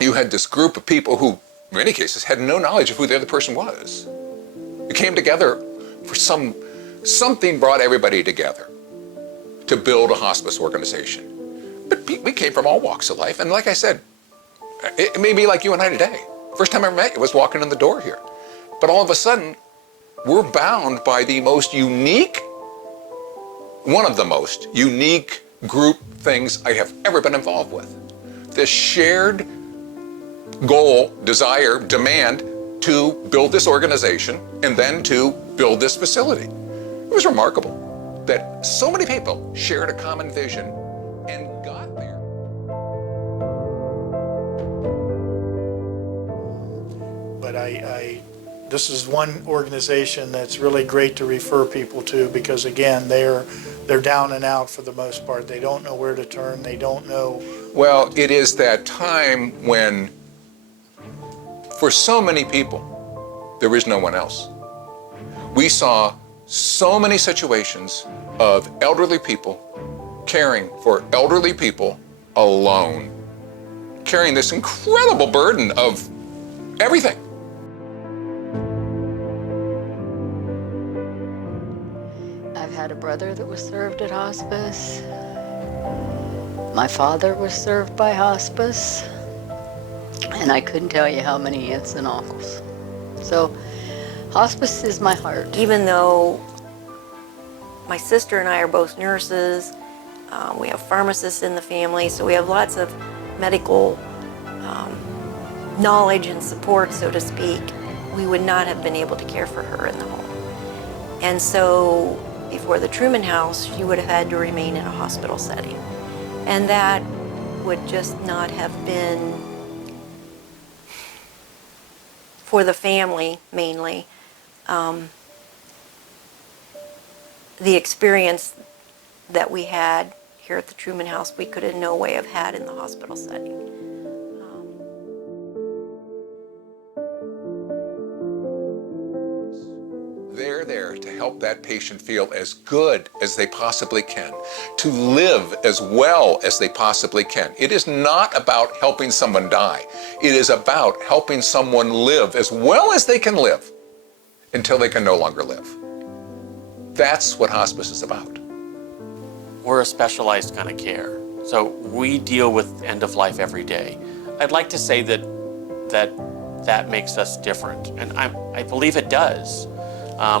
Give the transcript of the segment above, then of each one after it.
you had this group of people who, in many cases, had no knowledge of who the other person was. You came together for something brought everybody together to build a hospice organization. But we came from all walks of life, and like I said, it may be like you and I today. First time I ever met you was walking in the door here. But all of a sudden, we're bound by the most unique, one of the most unique group things I have ever been involved with. This shared goal, desire, demand to build this organization and then to build this facility. It was remarkable that so many people shared a common vision and got there. But this is one organization that's really great to refer people to because, again, they're down and out for the most part. They don't know where to turn. They don't know. Well, it is that time when, for so many people, there is no one else. We saw so many situations of elderly people caring for elderly people alone, carrying this incredible burden of everything. I've had a brother that was served at hospice. My father was served by hospice. And I couldn't tell you how many aunts and uncles. So hospice is my heart. Even though my sister and I are both nurses, we have pharmacists in the family, so we have lots of medical knowledge and support, so to speak, we would not have been able to care for her in the home. And so before the Truman House, she would have had to remain in a hospital setting. And that would just not have been, for the family mainly, the experience that we had here at the Truman House, we could in no way have had in the hospital setting. They're there to help that patient feel as good as they possibly can, to live as well as they possibly can. It is not about helping someone die. It is about helping someone live as well as they can live until they can no longer live. That's what hospice is about. We're a specialized kind of care. So we deal with end of life every day. I'd like to say that makes us different, and I believe it does.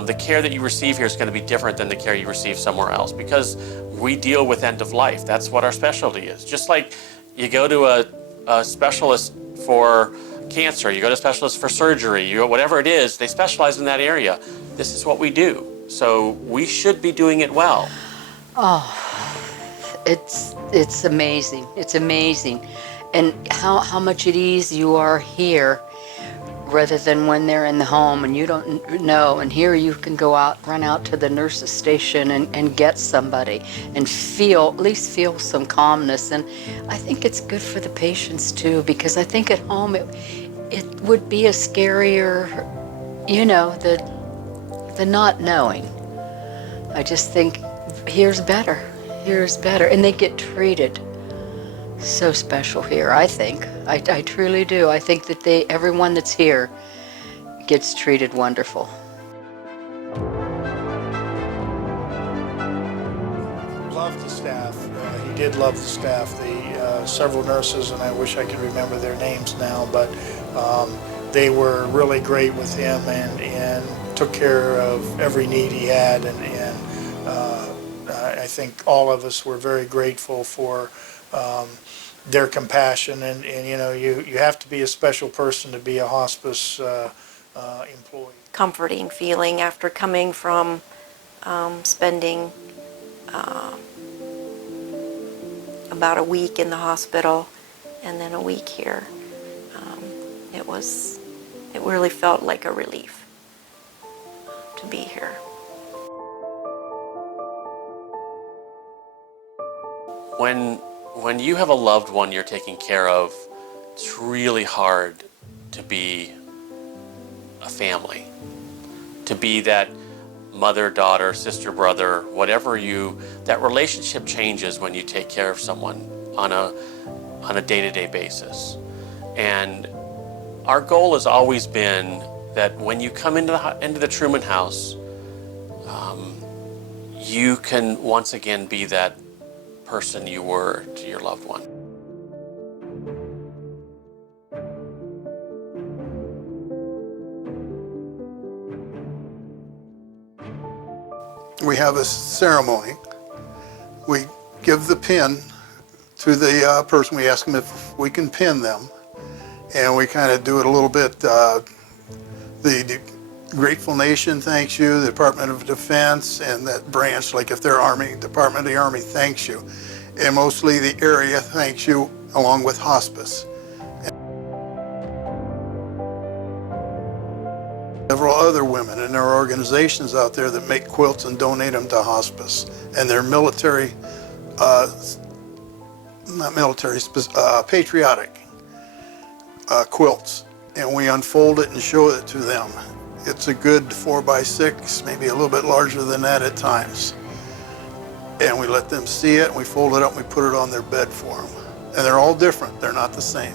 The care that you receive here is going to be different than the care you receive somewhere else because we deal with end of life. That's what our specialty is. Just like you go to a specialist for cancer, you go to a specialist for surgery, whatever it is, they specialize in that area. This is what we do. So we should be doing it well. Oh, it's amazing. It's amazing. And how much at ease you are here rather than when they're in the home and you don't know. And here you can go out, run out to the nurse's station and get somebody and at least feel some calmness. And I think it's good for the patients too, because I think at home it would be a scarier, the not knowing. I just think here's better. And they get treated so special here, I think. I truly do. I think that everyone that's here gets treated wonderful. Loved the staff. He did love the staff. Several nurses, and I wish I could remember their names now, but they were really great with him and took care of every need he had. And I think all of us were very grateful for their compassion, and you have to be a special person to be a hospice employee. Comforting feeling after coming from spending about a week in the hospital and then a week here. It really felt like a relief to be here. When you have a loved one you're taking care of, it's really hard to be a family, to be that mother, daughter, sister, brother, whatever that relationship changes when you take care of someone on a day-to-day basis. And our goal has always been that when you come into the Truman House, you can once again be that person you were to your loved one. We have a ceremony. We give the pin to the person. We ask them if we can pin them. And we kind of do it a little bit. The Grateful Nation thanks you, the Department of Defense, and that branch, like if they're Army, Department of the Army thanks you. And mostly the area thanks you, along with Hospice. Several other women, and there are organizations out there that make quilts and donate them to Hospice. And they're military, not military, patriotic quilts. And we unfold it and show it to them. It's a good 4x6, maybe a little bit larger than that at times. And we let them see it, and we fold it up, and we put it on their bed for them. And they're all different, they're not the same.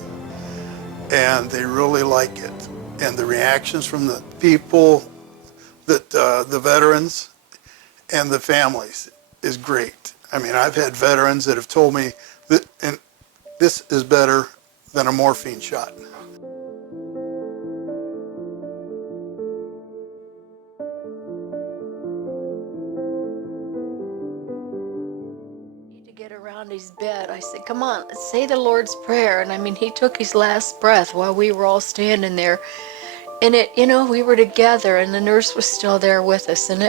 And they really like it. And the reactions from the people, that the veterans and the families is great. I mean, I've had veterans that have told me that and this is better than a morphine shot. To get around his bed, I said, come on, let's say the Lord's Prayer. And I mean, he took his last breath while we were all standing there. And we were together, and the nurse was still there with us. And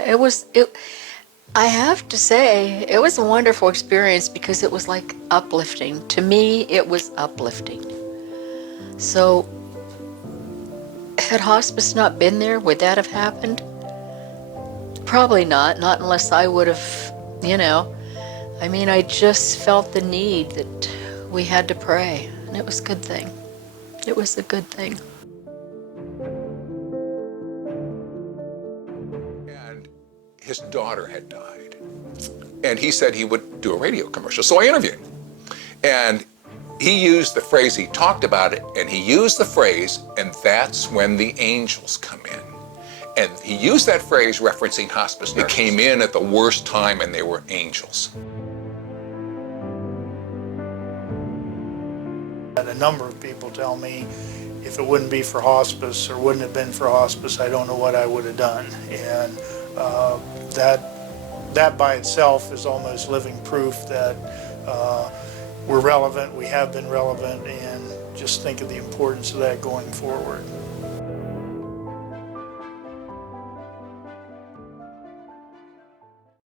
I have to say, it was a wonderful experience because it was like uplifting. To me, it was uplifting. So, had Hospice not been there, would that have happened? Probably not unless I would have, I mean, I just felt the need that we had to pray, and it was a good thing. It was a good thing. And his daughter had died. And he said he would do a radio commercial. So I interviewed him. And he used the phrase, he talked about it, and he used the phrase, and that's when the angels come in. And he used that phrase referencing hospice nurses. They came in at the worst time, and they were angels. And a number of people tell me, if it wouldn't be for Hospice or wouldn't have been for Hospice, I don't know what I would have done. And that by itself is almost living proof that we're relevant, we have been relevant, and just think of the importance of that going forward.